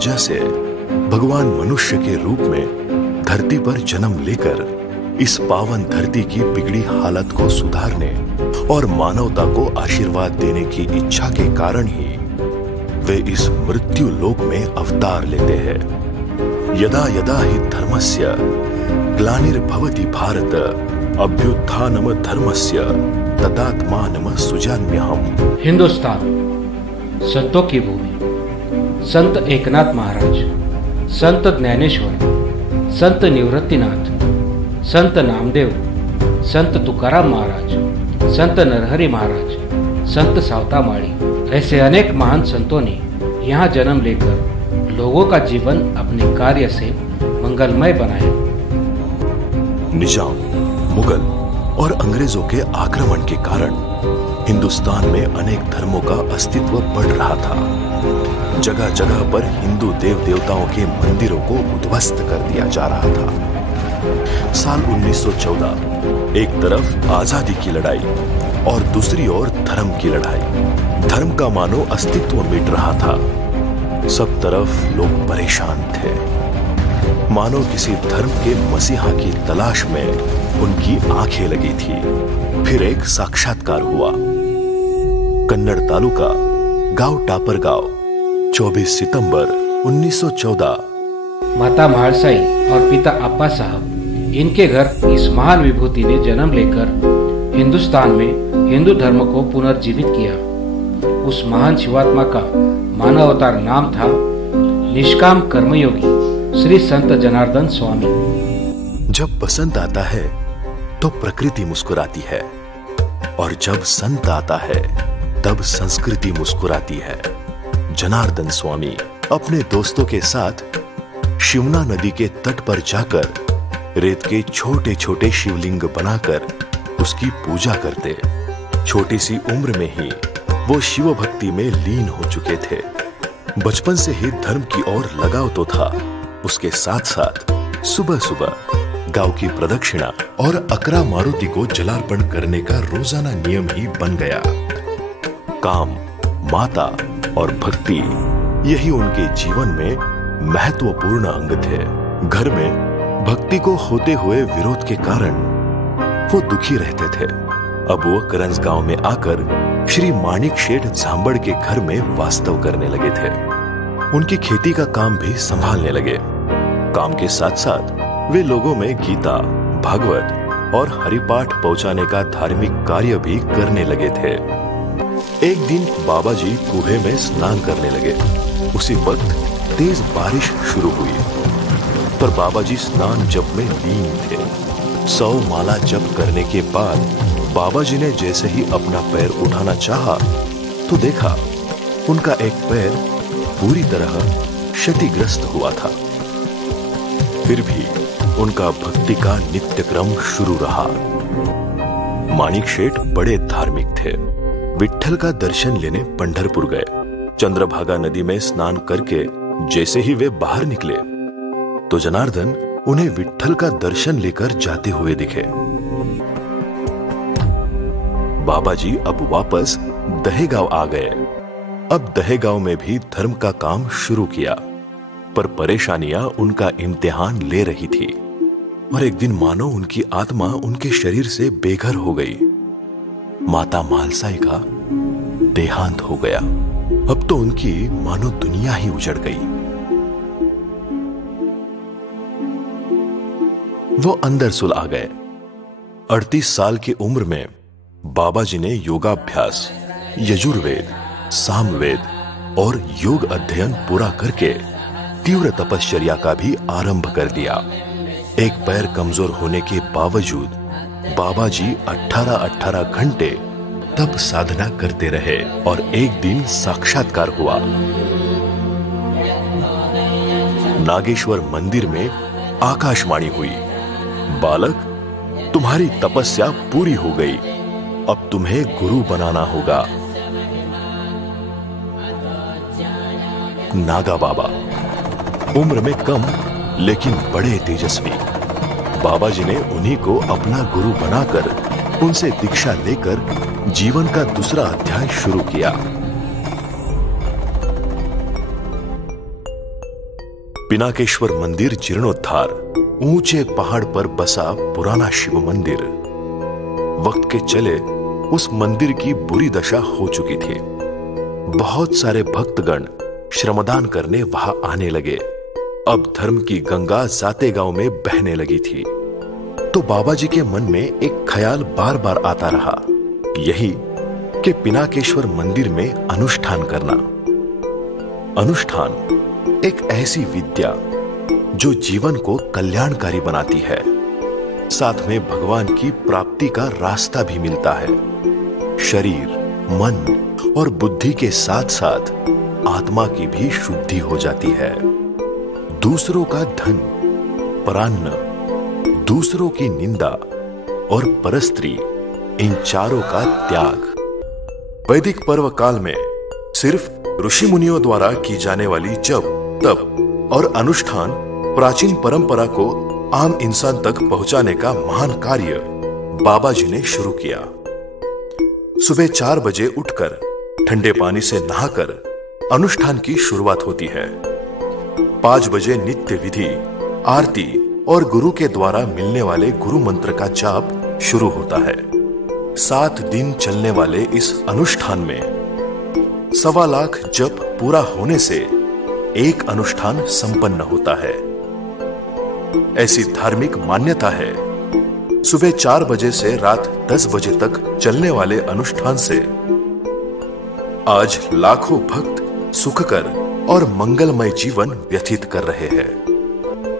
वजह से भगवान मनुष्य के रूप में धरती पर जन्म लेकर इस पावन धरती की बिगड़ी हालत को सुधारने और मानवता को आशीर्वाद देने की इच्छा के कारण ही वे इस मृत्यु लोक में अवतार लेते हैं। यदा यदा हि धर्मस्य ग्लानिर्भवति भारत अभ्युत्थानम धर्मस्य तदात्मानम सुजाम्यहम्। हिंदुस्तान संतों की भूमि। संत एकनाथ महाराज, संत ज्ञानेश्वर, संत निवृत्तिनाथ, संत नामदेव, संत तुकाराम महाराज, संत नरहरि महाराज, संत सावता माड़ी, ऐसे अनेक महान संतों ने यहाँ जन्म लेकर लोगों का जीवन अपने कार्य से मंगलमय बनाया। निजाम, मुगल और अंग्रेजों के आक्रमण के कारण हिंदुस्तान में अनेक धर्मों का अस्तित्व बढ़ रहा था। जगह जगह पर हिंदू देव देवताओं के मंदिरों को उद्ध्वस्त कर दिया जा रहा था। साल 1914 एक तरफ आजादी की लड़ाई और दूसरी ओर धर्म की लड़ाई। धर्म का मानो अस्तित्व मिट रहा था। सब तरफ लोग परेशान थे, मानो किसी धर्म के मसीहा की तलाश में उनकी आंखें लगी थी। फिर एक साक्षात्कार हुआ। कन्नड़ तालुका गांव टापरगांव, 24 सितंबर 1914। माता महालसाई और पिता अप्पा साहब, इनके घर इस महान विभूति ने जन्म लेकर हिंदुस्तान में हिंदू धर्म को पुनर्जीवित किया। उस महान शिवात्मा का मानव अवतार नाम था निष्काम कर्मयोगी श्री संत जनार्दन स्वामी। जब बसंत आता है तो प्रकृति मुस्कुराती है, और जब संत आता है तब संस्कृति मुस्कुराती है। जनार्दन स्वामी अपने दोस्तों के साथ शिवना नदी के तट पर जाकर रेत के छोटे छोटे शिवलिंग बनाकर उसकी पूजा करते। छोटी सी उम्र में ही वो शिव भक्ति में लीन हो चुके थे। बचपन से ही धर्म की ओर लगाव तो था, उसके साथ साथ सुबह सुबह गांव की प्रदक्षिणा और अकरा मारुति को जलार्पण करने का रोजाना नियम ही बन गया। काम, माता और भक्ति, यही उनके जीवन में महत्वपूर्ण अंग थे। घर में भक्ति को होते हुए विरोध के कारण वो दुखी रहते थे। अब वो करंज गांव में आकर श्री माणिक शेठ झांबड़ के घर में वास्तव करने लगे थे। उनकी खेती का काम भी संभालने लगे। काम के साथ साथ वे लोगों में गीता, भागवत और हरिपाठ पहुंचाने का धार्मिक कार्य भी करने लगे थे। एक दिन बाबा जी कुएं में स्नान करने लगे। उसी वक्त तेज बारिश शुरू हुई, पर बाबा जी स्नान जप में लीन थे। 100 माला जप करने के बाद बाबा जी ने जैसे ही अपना पैर उठाना चाहा तो देखा उनका एक पैर पूरी तरह क्षतिग्रस्त हुआ था। फिर भी उनका भक्ति का नित्य क्रम शुरू रहा। माणिक शेठ बड़े धार्मिक थे। विट्ठल का दर्शन लेने पंढरपुर गए। चंद्रभागा नदी में स्नान करके जैसे ही वे बाहर निकले तो जनार्दन उन्हें विट्ठल का दर्शन लेकर जाते हुए दिखे। बाबा जी अब वापस दहेगांव आ गए। अब दहेगांव में भी धर्म का काम शुरू किया, पर परेशानियां उनका इम्तिहान ले रही थी। और एक दिन मानो उनकी आत्मा उनके शरीर से बेघर हो गई। माता महालसाई का देहांत हो गया। अब तो उनकी मानो दुनिया ही उजड़ गई। वो अंदर सुलह गए। 38 साल की उम्र में बाबा जी ने योगाभ्यास, यजुर्वेद, सामवेद और योग अध्ययन पूरा करके तीव्र तपश्चर्या का भी आरंभ कर दिया। एक पैर कमजोर होने के बावजूद बाबा जी 18-18 घंटे तप साधना करते रहे और एक दिन साक्षात्कार हुआ। नागेश्वर मंदिर में आकाशवाणी हुई, बालक, तुम्हारी तपस्या पूरी हो गई, अब तुम्हें गुरु बनाना होगा। नागा बाबा, उम्र में कम लेकिन बड़े तेजस्वी, बाबा जी ने उन्हीं को अपना गुरु बनाकर उनसे दीक्षा लेकर जीवन का दूसरा अध्याय शुरू किया। पिनाकेश्वर मंदिर जीर्णोद्धार, ऊंचे पहाड़ पर बसा पुराना शिव मंदिर। वक्त के चले उस मंदिर की बुरी दशा हो चुकी थी। बहुत सारे भक्तगण श्रमदान करने वहां आने लगे। अब धर्म की गंगा जाते गांव में बहने लगी थी। तो बाबा जी के मन में एक ख्याल बार बार आता रहा, यही कि पिनाकेश्वर मंदिर में अनुष्ठान करना। अनुष्ठान एक ऐसी विद्या जो जीवन को कल्याणकारी बनाती है, साथ में भगवान की प्राप्ति का रास्ता भी मिलता है। शरीर, मन और बुद्धि के साथ साथ आत्मा की भी शुद्धि हो जाती है। दूसरों का धन, परान्न, दूसरों की निंदा और परस्त्री, इन चारों का त्याग। वैदिक पर्व काल में सिर्फ ऋषि मुनियों द्वारा की जाने वाली जप, तप और अनुष्ठान प्राचीन परंपरा को आम इंसान तक पहुंचाने का महान कार्य बाबा जी ने शुरू किया। सुबह 4 बजे उठकर ठंडे पानी से नहाकर अनुष्ठान की शुरुआत होती है। 5 बजे नित्य विधि, आरती और गुरु के द्वारा मिलने वाले गुरु मंत्र का जाप शुरू होता है। 7 दिन चलने वाले इस अनुष्ठान में 1.25 लाख जप पूरा होने से एक अनुष्ठान संपन्न होता है। ऐसी धार्मिक मान्यता है, सुबह 4 बजे से रात 10 बजे तक चलने वाले अनुष्ठान से आज लाखों भक्त सुखकर और मंगलमय जीवन व्यतीत कर रहे हैं।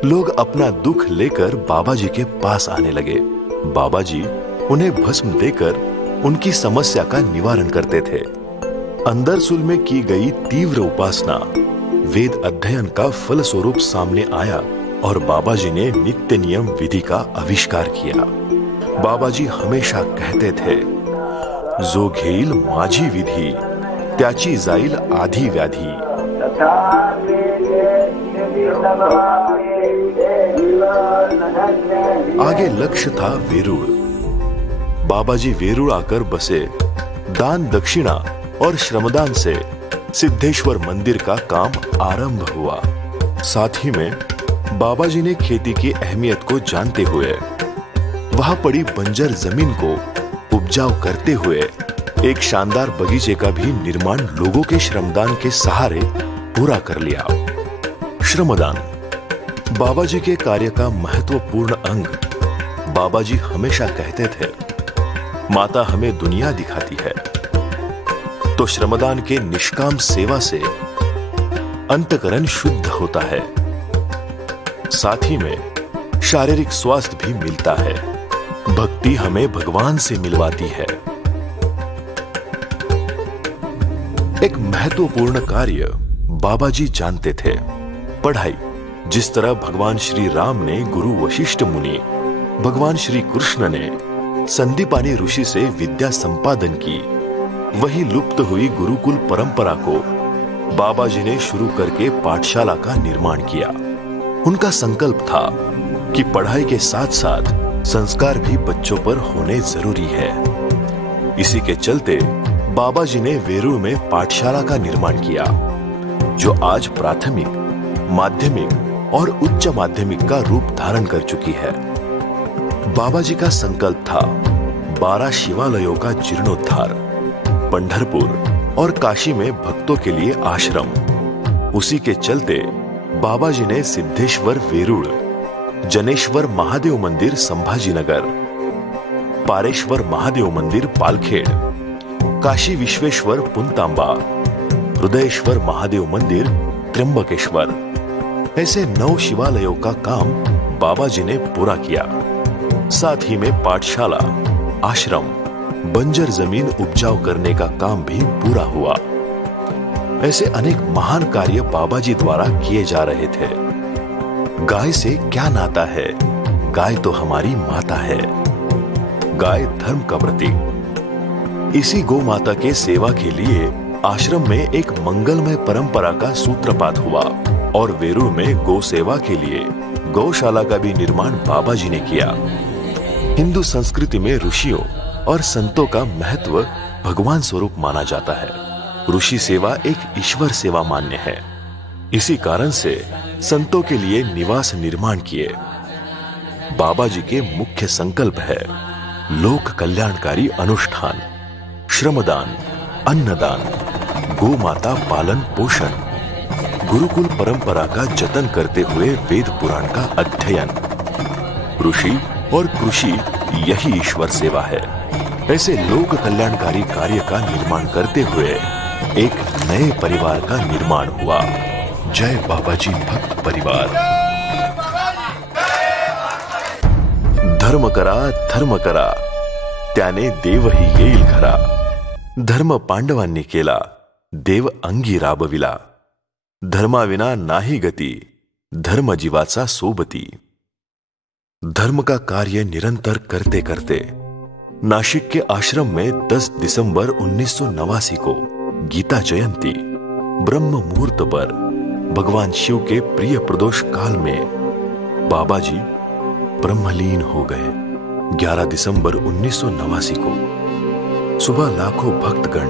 लोग अपना दुख लेकर बाबा जी के पास आने लगे। बाबा जी उन्हें भस्म देकर उनकी समस्या का निवारण करते थे। अंदरसुल में की गई तीव्र उपासना, वेद अध्ययन का फल स्वरूप सामने आया और बाबा जी ने नित्य नियम विधि का आविष्कार किया। बाबा जी हमेशा कहते थे, जो घेईल माझी विधि, त्याची जाईल आधी व्याधी। आगे लक्ष्य था वेरूळ। बाबा जी वेरूळ आकर बसे। दान, दक्षिणा और श्रमदान से सिद्धेश्वर मंदिर का काम आरंभ हुआ। साथ ही में बाबा जी ने खेती की अहमियत को जानते हुए वहां पड़ी बंजर जमीन को उपजाऊ करते हुए एक शानदार बगीचे का भी निर्माण लोगों के श्रमदान के सहारे पूरा कर लिया। श्रमदान बाबा जी के कार्य का महत्वपूर्ण अंग। बाबा जी हमेशा कहते थे, माता हमें दुनिया दिखाती है, तो श्रमदान के निष्काम सेवा से अंतकरण शुद्ध होता है। साथ ही में शारीरिक स्वास्थ्य भी मिलता है। भक्ति हमें भगवान से मिलवाती है। एक महत्वपूर्ण कार्य बाबा जी जानते थे, पढ़ाई। जिस तरह भगवान श्री राम ने गुरु वशिष्ठ मुनि, भगवान श्री कृष्ण ने संदीपानी ऋषि से विद्या संपादन की, वही लुप्त हुई गुरुकुल परंपरा को बाबा जी ने शुरू करके पाठशाला का निर्माण किया। उनका संकल्प था कि पढ़ाई के साथ साथ संस्कार भी बच्चों पर होने जरूरी है। इसी के चलते बाबा जी ने वेरूळ में पाठशाला का निर्माण किया, जो आज प्राथमिक, माध्यमिक और उच्च माध्यमिक का रूप धारण कर चुकी है। बाबा जी का संकल्प था 12 शिवालयों का जीर्णोद्धार, पंढरपुर और काशी में भक्तों के लिए आश्रम। उसी के चलते बाबा जी ने सिद्धेश्वर वेरूळ, जनेश्वर महादेव मंदिर संभाजीनगर, पारेश्वर महादेव मंदिर पालखेड़, काशी विश्वेश्वर पुनतांबा, हृदयेश्वर महादेव मंदिर त्र्यंबकेश्वर, ऐसे 9 शिवालयों का काम बाबा जी ने पूरा किया। साथ ही में पाठशाला, आश्रम, बंजर जमीन उपजाऊ करने का काम भी पूरा हुआ। ऐसे अनेक महान कार्य बाबा जी द्वारा किए जा रहे थे। गाय से क्या नाता है? गाय तो हमारी माता है। गाय धर्म का प्रतीक। इसी गौ माता के सेवा के लिए आश्रम में एक मंगलमय परंपरा का सूत्रपात हुआ और वेरूळ में गौ सेवा के लिए गौशाला का भी निर्माण बाबा जी ने किया। हिंदू संस्कृति में ऋषियों और संतों का महत्व भगवान स्वरूप माना जाता है। ऋषि सेवा एक ईश्वर सेवा मान्य है। इसी कारण से संतों के लिए निवास निर्माण किए। बाबा जी के मुख्य संकल्प है लोक कल्याणकारी अनुष्ठान, श्रमदान, अन्नदान, गौ माता पालन पोषण, गुरुकुल परंपरा का जतन करते हुए वेद पुराण का अध्ययन। ऋषि और कृषि यही ईश्वर सेवा है। ऐसे लोक कल्याणकारी कार्य का निर्माण करते हुए एक नए परिवार का निर्माण हुआ। जय बाबाजी भक्त परिवार। धर्म करा त्याने देवही येईल खरा। धर्म पांडवांनी केला, देव अंगी राबविला। धर्माविना नाही गती, धर्म जीवाचा सोबती। धर्म का कार्य निरंतर करते करते नासिक के आश्रम में 10 दिसंबर 1989 को गीता जयंती ब्रह्म मुहूर्त पर भगवान शिव के प्रिय प्रदोष काल में बाबा जी ब्रह्मलीन हो गए। 11 दिसंबर 1989 को सुबह लाखों भक्तगण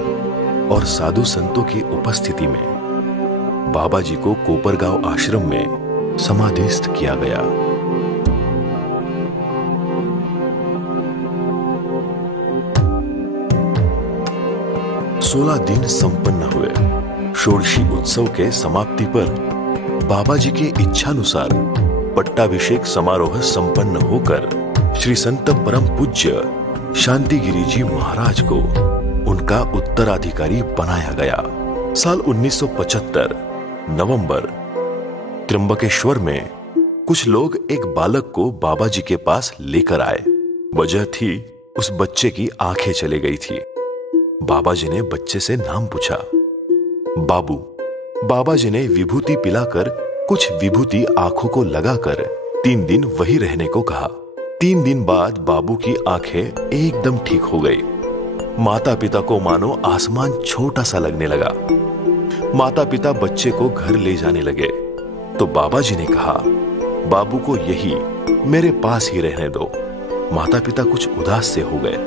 और साधु संतों की उपस्थिति में बाबा जी को कोपरगांव आश्रम में समाधिस्थ किया गया। 16 दिन संपन्न हुए। षोडशी उत्सव के समाप्ति पर बाबा जी के इच्छानुसार पट्टाभिषेक समारोह संपन्न होकर श्री संत परम पूज्य शांतिगिरी जी महाराज को उनका उत्तराधिकारी बनाया गया। साल 1975 नवंबर, त्र्यंबकेश्वर में कुछ लोग एक बालक को बाबा जी के पास लेकर आए। वजह थी उस बच्चे की आंखें चली गई थी। बाबा जी ने बच्चे से नाम पूछा। बाबू। बाबा जी ने विभूति पिलाकर कुछ विभूति आंखों को लगाकर 3 दिन वही रहने को कहा। 3 दिन बाद बाबू की आंखें एकदम ठीक हो गई। माता पिता को मानो आसमान छोटा सा लगने लगा। माता पिता बच्चे को घर ले जाने लगे तो बाबा जी ने कहा, बाबू को यही मेरे पास ही रहने दो। माता पिता कुछ उदास से हो गए।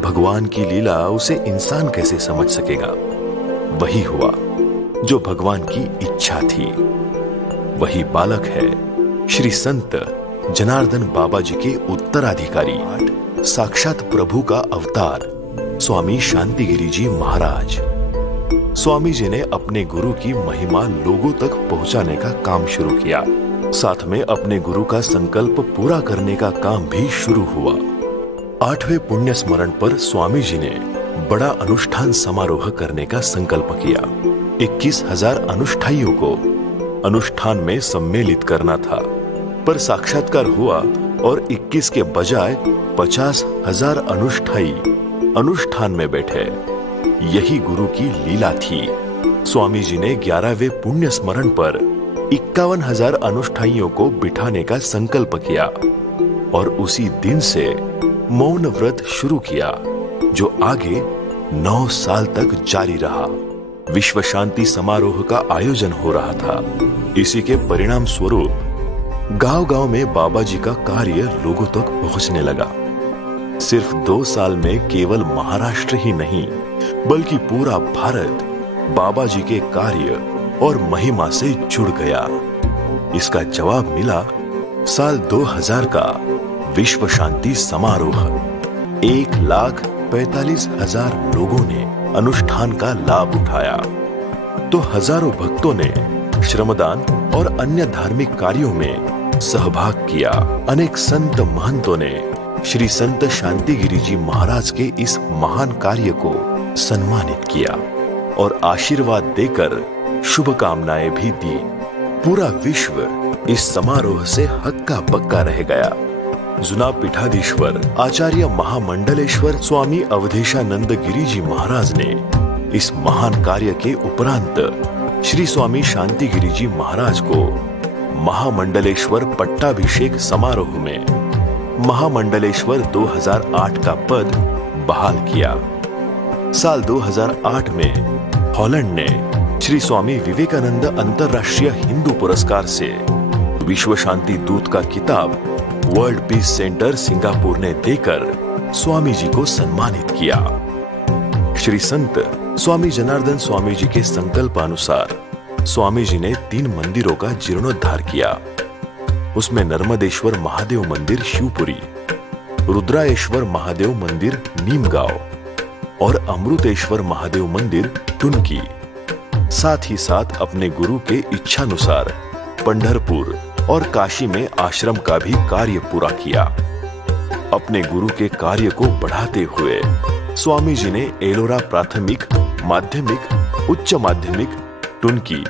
भगवान की लीला उसे इंसान कैसे समझ सकेगा। वही हुआ जो भगवान की इच्छा थी। वही बालक है श्री संत जनार्दन बाबा जी के उत्तराधिकारी, साक्षात प्रभु का अवतार स्वामी शांतिगिरी जी महाराज। स्वामी जी ने अपने गुरु की महिमा लोगों तक पहुंचाने का काम शुरू किया। साथ में अपने गुरु का संकल्प पूरा करने का काम भी शुरू हुआ। 8वें पुण्य स्मरण पर स्वामी जी ने बड़ा अनुष्ठान समारोह करने का संकल्प किया। 21,000 अनुष्ठाइयों को अनुष्ठान में सम्मिलित करना था, पर साक्षात्कार हुआ और 21 के बजाय 50,000 अनुष्ठाई अनुष्ठान में बैठे। यही गुरु की लीला थी। स्वामी जी ने 11वें पुण्य स्मरण पर 51,000 अनुष्ठाइयों को बिठाने का संकल्प किया और उसी दिन से मौन व्रत शुरू किया, जो आगे 9 साल तक जारी रहा। विश्व शांति समारोह का आयोजन हो रहा था। इसी के परिणाम स्वरूप गांव-गांव में बाबा जी का कार्य लोगों तक पहुंचने लगा। सिर्फ 2 साल में केवल महाराष्ट्र ही नहीं, बल्कि पूरा भारत बाबा जी के कार्य और महिमा से जुड़ गया। इसका जवाब मिला साल 2000 का विश्व शांति समारोह। 1,45,000 लोगों ने अनुष्ठान का लाभ उठाया तो हजारों भक्तों ने श्रमदान और अन्य धार्मिक कार्यों में सहभाग किया। अनेक संत महंतों ने श्री संत शांतिगिरी जी महाराज के इस महान कार्य को सम्मानित किया और आशीर्वाद देकर शुभकामनाएं भी दी। पूरा विश्व इस समारोह से हक्का बक्का रह गया। जुना पीठाधीश्वर आचार्य महामंडलेश्वर स्वामी अवधेशानंद गिरी जी महाराज ने इस महान कार्य के उपरांत श्री स्वामी शांतिगिरी जी महाराज को महामंडलेश्वर पट्टाभिषेक समारोह में महामंडलेश्वर 2008 का पद बहाल किया। साल 2008 में हॉलैंड ने श्री स्वामी विवेकानंद अंतर्राष्ट्रीय हिंदू पुरस्कार से विश्व शांति दूत का किताब वर्ल्ड पीस सेंटर सिंगापुर ने देकर स्वामी जी को सम्मानित किया। श्री संत स्वामी जनार्दन स्वामी जी के संकल्प अनुसार स्वामी जी ने 3 मंदिरों का जीर्णोद्धार किया। उसमें नर्मदेश्वर महादेव मंदिर शिवपुरी, रुद्राएश्वर महादेव मंदिर नीमगांव और अमृतेश्वर महादेव मंदिर टुनकी, साथ ही साथ अपने गुरु के इच्छानुसार पंढरपुर और काशी में आश्रम का भी कार्य पूरा किया। अपने गुरु के कार्य को बढ़ाते हुए स्वामी जी ने एलोरा प्राथमिक, माध्यमिक, उच्च माध्यमिक, टुनकी,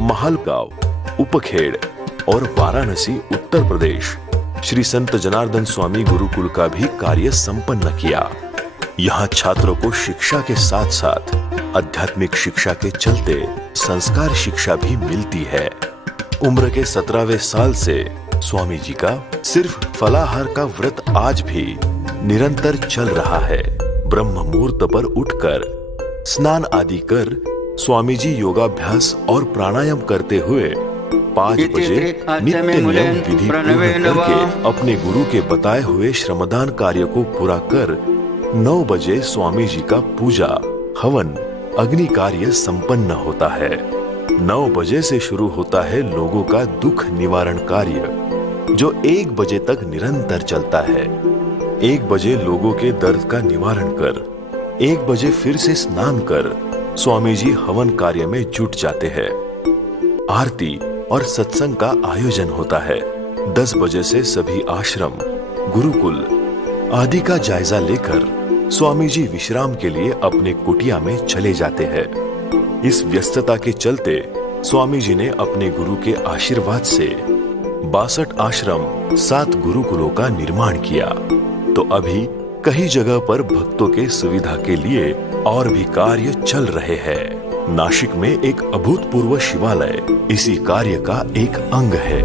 महलगांव, उपखेड़ और वाराणसी उत्तर प्रदेश श्री संत जनार्दन स्वामी गुरुकुल का भी कार्य संपन्न किया। यहाँ छात्रों को शिक्षा के साथ साथ आध्यात्मिक शिक्षा के चलते संस्कार शिक्षा भी मिलती है। उम्र के 17वें साल से स्वामी जी का सिर्फ फलाहार का व्रत आज भी निरंतर चल रहा है। ब्रह्म मुहूर्त पर उठकर स्नान आदि कर स्वामी जी योगाभ्यास और प्राणायाम करते हुए 5 बजे नित्य नियम विधि पूर्ण करके अपने गुरु के बताए हुए श्रमदान कार्य को पूरा कर 9 बजे स्वामी जी का पूजा, हवन, अग्नि कार्य संपन्न होता है। 9 बजे से शुरू होता है लोगों का दुख निवारण कार्य, जो 1 बजे तक निरंतर चलता है। 1 बजे लोगों के दर्द का निवारण कर 1 बजे फिर से स्नान कर स्वामी जी हवन कार्य में जुट जाते हैं। आरती और सत्संग का आयोजन होता है। 10 बजे से सभी आश्रम, गुरुकुल आदि का जायजा लेकर स्वामी जी विश्राम के लिए अपने कुटिया में चले जाते हैं। इस व्यस्तता के चलते स्वामी जी ने अपने गुरु के आशीर्वाद से 62 आश्रम, 7 गुरुकुलों का निर्माण किया। तो अभी कई जगह पर भक्तों के सुविधा के लिए और भी कार्य चल रहे हैं। नासिक में एक अभूतपूर्व शिवालय इसी कार्य का एक अंग है।